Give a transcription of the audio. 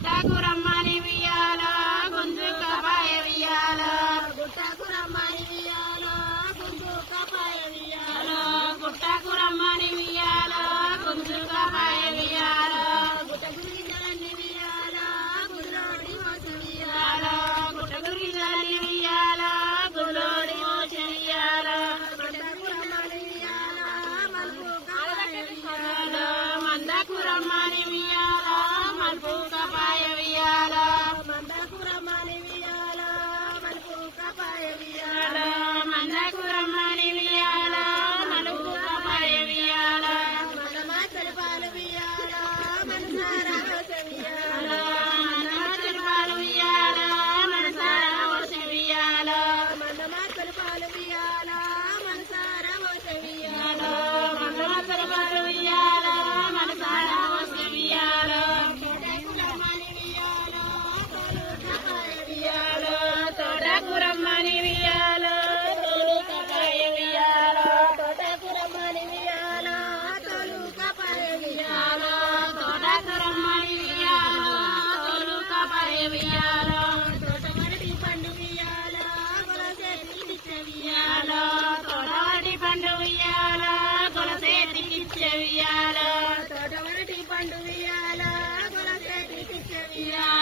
గుట్టకురమ్మని వియాల గుంజుకపాయ వియాల గుట్టకురమ్మని వియాల గుంజుకపాయ వియాల గుట్టకురమ్మని వియాల గుంజుకపాయ వియాల గుట్టగురిజలని వియాల గుల్లోడి మోస వియాల గుట్టగురిజలని వియాల గుల్లోడి మోస వియాల గుట్టకురమ్మని వియాల మల్పుకపాయ వియాల మందకురమ్మని వియాల మల్పుకపాయ వియాల మందకురమ్మని వియాల మల్పుకపాయ వియాల మందకురమ్మని వియాల మల్పుకపాయ వియాల మనమాచల పాలు వియాల మనసారా వస వియాల మనమాచల పాలు వియాల మనసారా వస వియాల మనమాచల పాలు వియాల మనసారా వస వియాల మనమాచల పాలు వియాల మనసారా వస వియాల తోటకురమ్మని వియాల తోలుకపాయ వియాల తోటకురమ్మని వియాల తోలుకపాయ వియాల తోటకురమ్మని వియాల తోలుకపాయ వియాల తోటవడి పండు వియాల గొలసేతికిచ్చ వియాల తోటవడి పండు వియాల గొలసేతికిచ్చ వియాల తోటవడి పండు వియాల గొలసేతికిచ్చ వియాల